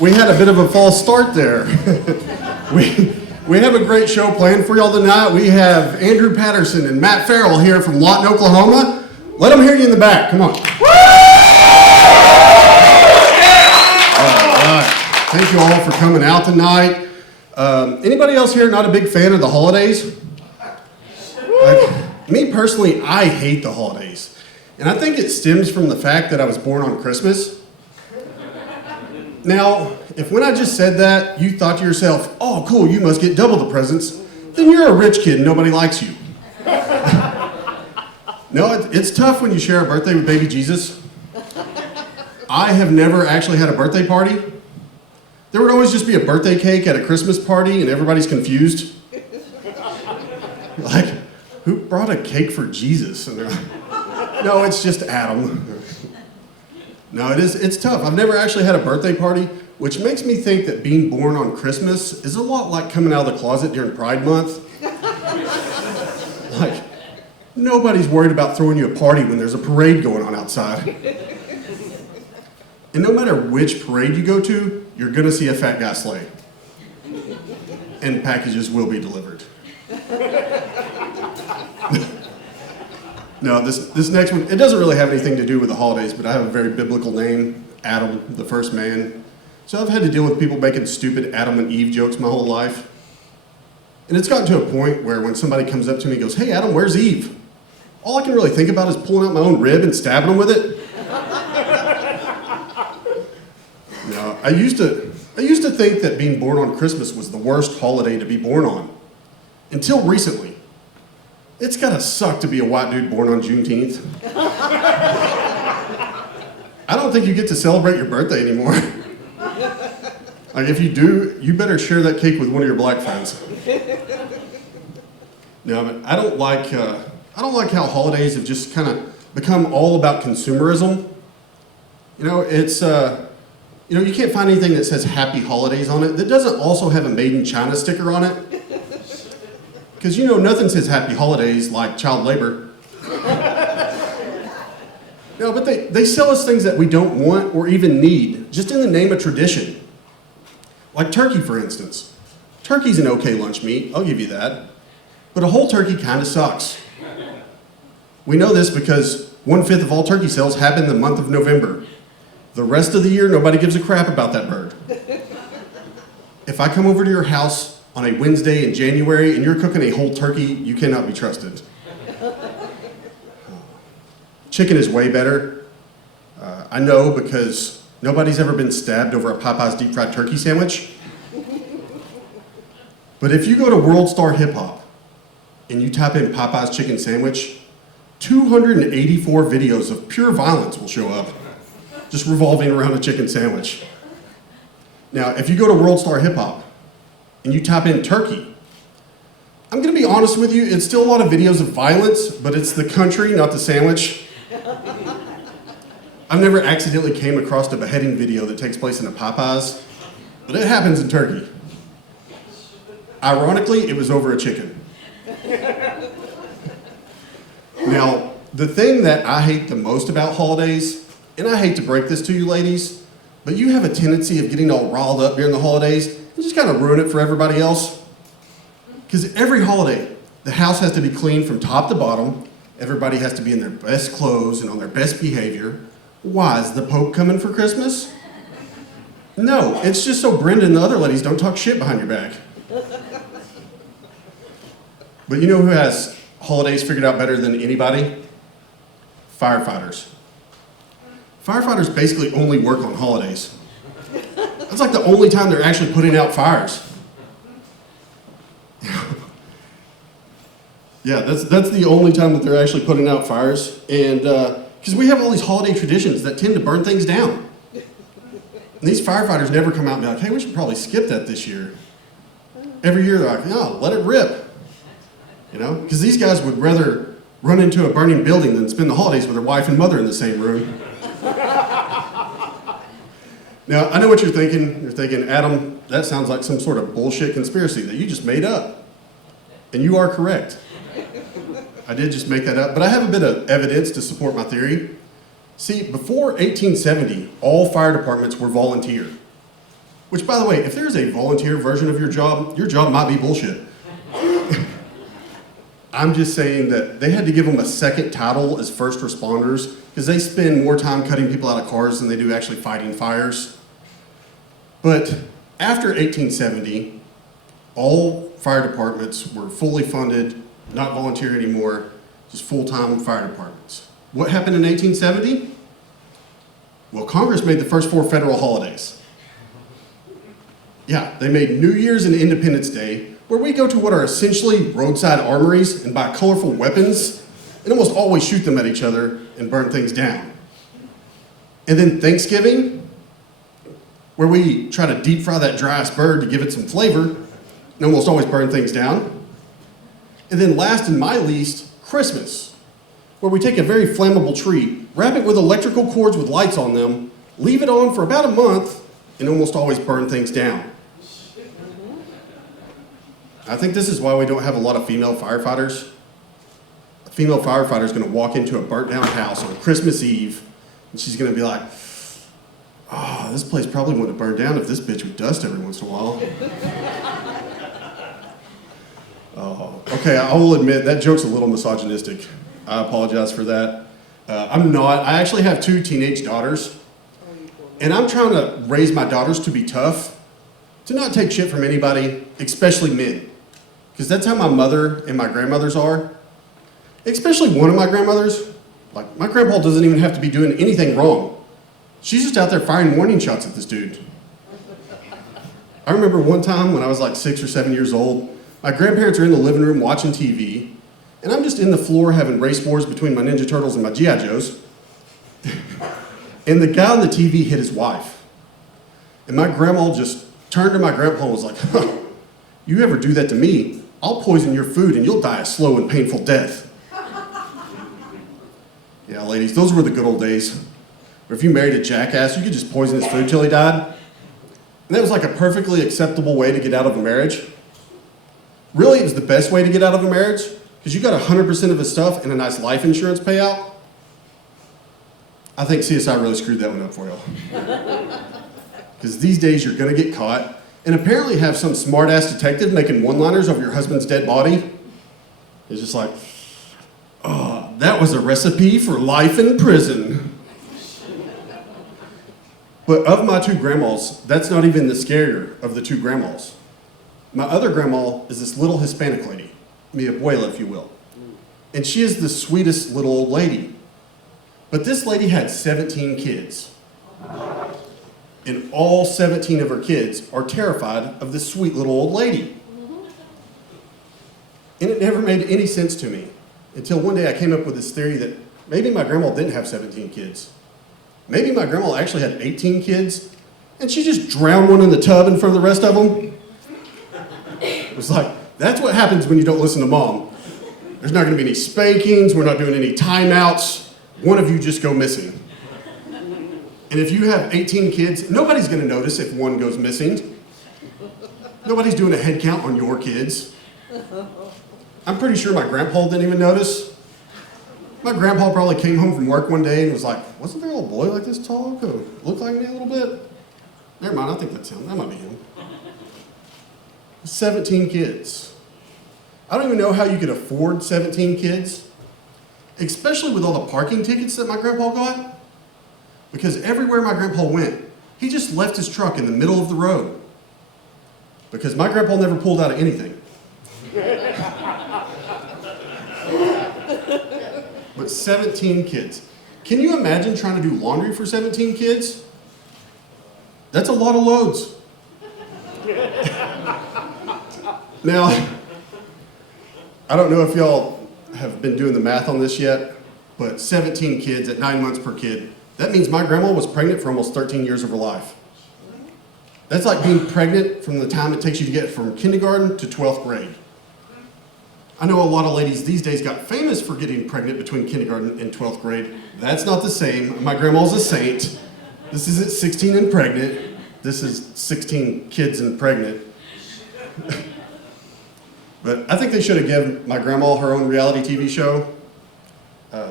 We had a bit of a false start there. we have a great show planned for y'all tonight. We have Andrew Patterson and Matt Farrell here from Lawton, Oklahoma. Let them hear you in the back. Come on. All right. Thank you all for coming out tonight. Anybody else here not a big fan of the holidays? Me personally, I hate the holidays. And I think it stems from the fact that I was born on Christmas. Now, if when I just said that, you thought to yourself, oh, cool, you must get double the presents, then you're a rich kid and nobody likes you. No, it's tough when you share a birthday with baby Jesus. I have never actually had a birthday party. There would always just be a birthday cake at a Christmas party and everybody's confused. Like, who brought a cake for Jesus? And they're like, no, it's just Adam. No, it's tough. I've never actually had a birthday party, which makes me think that being born on Christmas is a lot like coming out of the closet during Pride Month. Like, nobody's worried about throwing you a party when there's a parade going on outside. And no matter which parade you go to, you're gonna see a fat guy sleigh. And packages will be delivered. No, this next one, it doesn't really have anything to do with the holidays, but I have a very biblical name, Adam, the first man. So I've had to deal with people making stupid Adam and Eve jokes my whole life. And it's gotten to a point where when somebody comes up to me and goes, hey Adam, where's Eve? All I can really think about is pulling out my own rib and stabbing them with it. No, I used to think that being born on Christmas was the worst holiday to be born on. Until recently. It's gotta suck to be a white dude born on Juneteenth. I don't think you get to celebrate your birthday anymore. Like if you do, you better share that cake with one of your black friends. No, but I don't like how holidays have just kind of become all about consumerism. You know, it's you can't find anything that says Happy Holidays on it that doesn't also have a Made in China sticker on it. Because nothing says Happy Holidays like child labor. No, but they sell us things that we don't want or even need, just in the name of tradition. Like turkey, for instance. Turkey's an okay lunch meat, I'll give you that. But a whole turkey kind of sucks. We know this because 1/5 of all turkey sales happen in the month of November. The rest of the year, nobody gives a crap about that bird. If I come over to your house on a Wednesday in January and you're cooking a whole turkey, you cannot be trusted. Chicken is way better. I know because nobody's ever been stabbed over a Popeye's deep fried turkey sandwich. But if you go to World Star Hip Hop and you type in Popeye's chicken sandwich, 284 videos of pure violence will show up, just revolving around a chicken sandwich. Now, if you go to World Star Hip Hop and you type in turkey, I'm gonna be honest with you, it's still a lot of videos of violence, but it's the country, not the sandwich. I've never accidentally came across a beheading video that takes place in a Popeyes, but it happens in Turkey. Ironically, it was over a chicken. Now, the thing that I hate the most about holidays, and I hate to break this to you ladies, but you have a tendency of getting all riled up during the holidays and just kind of ruin it for everybody else. Because every holiday, the house has to be clean from top to bottom, everybody has to be in their best clothes and on their best behavior. Why, is the Pope coming for Christmas? No, it's just so Brenda and the other ladies don't talk shit behind your back. But you know who has holidays figured out better than anybody? Firefighters. Firefighters basically only work on holidays. That's like the only time they're actually putting out fires. Yeah, that's the only time that they're actually putting out fires. And because we have all these holiday traditions that tend to burn things down. And these firefighters never come out and be like, hey, we should probably skip that this year. Every year they're like, no, let it rip. Because these guys would rather run into a burning building than spend the holidays with their wife and mother in the same room. Now, I know what you're thinking. You're thinking, Adam, that sounds like some sort of bullshit conspiracy that you just made up. And you are correct. I did just make that up, but I have a bit of evidence to support my theory. See, before 1870, all fire departments were volunteer. Which, by the way, if there's a volunteer version of your job might be bullshit. I'm just saying that they had to give them a second title as first responders because they spend more time cutting people out of cars than they do actually fighting fires. But after 1870, all fire departments were fully funded, not volunteer anymore, just full-time fire departments. What happened in 1870? Well, Congress made the first 4 federal holidays. Yeah, they made New Year's and Independence Day, where we go to what are essentially roadside armories and buy colorful weapons and almost always shoot them at each other and burn things down. And then Thanksgiving, where we try to deep fry that dry-ass bird to give it some flavor and almost always burn things down. And then last and my least, Christmas, where we take a very flammable tree, wrap it with electrical cords with lights on them, leave it on for about a month, and almost always burn things down. I think this is why we don't have a lot of female firefighters. A female firefighter is going to walk into a burnt down house on Christmas Eve, and she's going to be like, oh, this place probably wouldn't have burned down if this bitch would dust every once in a while. Oh, okay, I will admit that joke's a little misogynistic. I apologize for that. I'm not. I actually have 2 teenage daughters, and I'm trying to raise my daughters to be tough, to not take shit from anybody, especially men. Because that's how my mother and my grandmothers are. Especially one of my grandmothers. Like, my grandpa doesn't even have to be doing anything wrong. She's just out there firing warning shots at this dude. I remember one time when I was like 6 or 7 years old, my grandparents are in the living room watching TV, and I'm just in the floor having race wars between my Ninja Turtles and my G.I. Joes. And the guy on the TV hit his wife. And my grandma just turned to my grandpa and was like, huh, you ever do that to me, I'll poison your food and you'll die a slow and painful death. Yeah, ladies, those were the good old days. Or if you married a jackass, you could just poison his food till he died. And that was like a perfectly acceptable way to get out of a marriage. Really, it was the best way to get out of a marriage because you got 100% of his stuff and a nice life insurance payout. I think CSI really screwed that one up for y'all. Because these days you're gonna get caught and apparently have some smart-ass detective making one-liners over your husband's dead body. It's just like, oh, that was a recipe for life in prison. But of my 2 grandmas, that's not even the scarier of the 2 grandmas. My other grandma is this little Hispanic lady, mi abuela, if you will. And she is the sweetest little old lady. But this lady had 17 kids. And all 17 of her kids are terrified of this sweet little old lady. And it never made any sense to me until one day I came up with this theory that maybe my grandma didn't have 17 kids. Maybe my grandma actually had 18 kids, and she just drowned one in the tub in front of the rest of them. It was like, that's what happens when you don't listen to mom. There's not gonna be any spankings, we're not doing any timeouts, one of you just go missing. And if you have 18 kids, nobody's gonna notice if one goes missing. Nobody's doing a head count on your kids. I'm pretty sure my grandpa didn't even notice. My grandpa probably came home from work one day and was like, wasn't there a little boy like this tall who looked like me a little bit? Never mind, I think that's him, that might be him. 17 kids. I don't even know how you could afford 17 kids, especially with all the parking tickets that my grandpa got. Because everywhere my grandpa went, he just left his truck in the middle of the road. Because my grandpa never pulled out of anything. But 17 kids. Can you imagine trying to do laundry for 17 kids? That's a lot of loads. Now, I don't know if y'all have been doing the math on this yet, but 17 kids at 9 months per kid, that means my grandma was pregnant for almost 13 years of her life. That's like being pregnant from the time it takes you to get from kindergarten to 12th grade. I know a lot of ladies these days got famous for getting pregnant between kindergarten and 12th grade. That's not the same. My grandma's a saint. This isn't 16 and pregnant. This is 16 kids and pregnant. But I think they should have given my grandma her own reality TV show.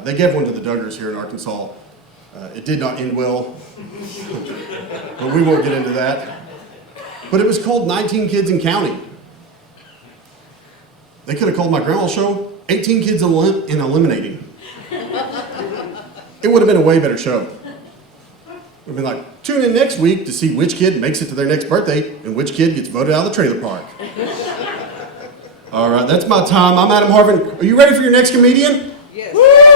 They gave one to the Duggars here in Arkansas. It did not end well, but we won't get into that. But it was called 19 Kids and Counting. They could have called my grandma's show 18 Kids and Eliminating. It would have been a way better show. It would have been like, tune in next week to see which kid makes it to their next birthday and which kid gets voted out of the trailer park. All right, that's my time. I'm Adam Harvin. Are you ready for your next comedian?